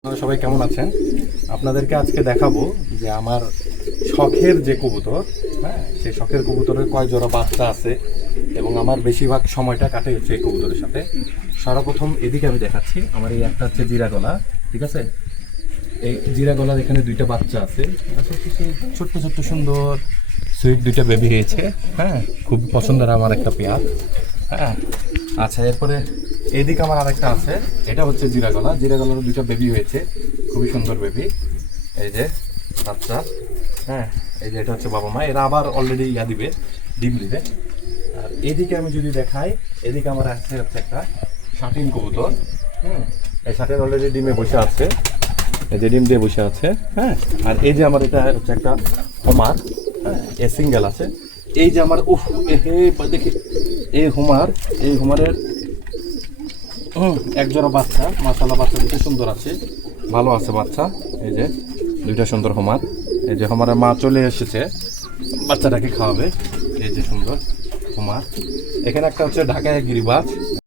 আপনারা সবাই কেমন আছেন? আপনাদেরকে আজকে দেখাবো যে আমার শখের যে কবুতর, হ্যাঁ, সেই শখের কবুতরের কয় জোড়া বাচ্চা আছে এবং আমার বেশিরভাগ সময়টা কাটে হচ্ছে এই কবুতরের সাথে। সর্বপ্রথম এদিকে আমি দেখাচ্ছি, আমার এই একটা হচ্ছে জিরা গলা, ঠিক আছে? এই জিরা গলার এখানে দুইটা বাচ্চা আছে, ছোট্ট ছোট্ট সুন্দর সুইট দুইটা বেবি হয়েছে, হ্যাঁ, খুব পছন্দের আমার একটা পেয়ার, হ্যাঁ। আচ্ছা, এরপরে এইদিকে আমার আরেকটা আছে, এটা হচ্ছে জিরা গলার দুইটা বেবি হয়েছে, খুবই সুন্দর বেবি। এই যে বাচ্চা, হ্যাঁ, এই যে এটা হচ্ছে বাবা মা, এরা আবার অলরেডি দিবে, ডিম দিবে। আর এদিকে আমি যদি দেখাই, এদিকে আমার আছে হচ্ছে একটা শাটিন কবুতর, এই শাটিন অলরেডি ডিমে বসে আছে, এই যে ডিম দিয়ে বসে আছে, হ্যাঁ। আর এই যে আমার এটা হচ্ছে একটা হোমার, হ্যাঁ, এ সিঙ্গেল আছে। এই যে আমার দেখি এই হোমারের এক জোড়া বাচ্চা, মাশাআল্লাহ, বাচ্চা দুটো সুন্দর আছে, ভালো আছে বাচ্চা। এই যে দুইটা সুন্দর হোমার, এই যে হোমারের মা চলে এসেছে বাচ্চাটাকে খাওয়াবে। এই যে সুন্দর হোমার। এখানে একটা হচ্ছে ঢাকায় গিরিবাজ,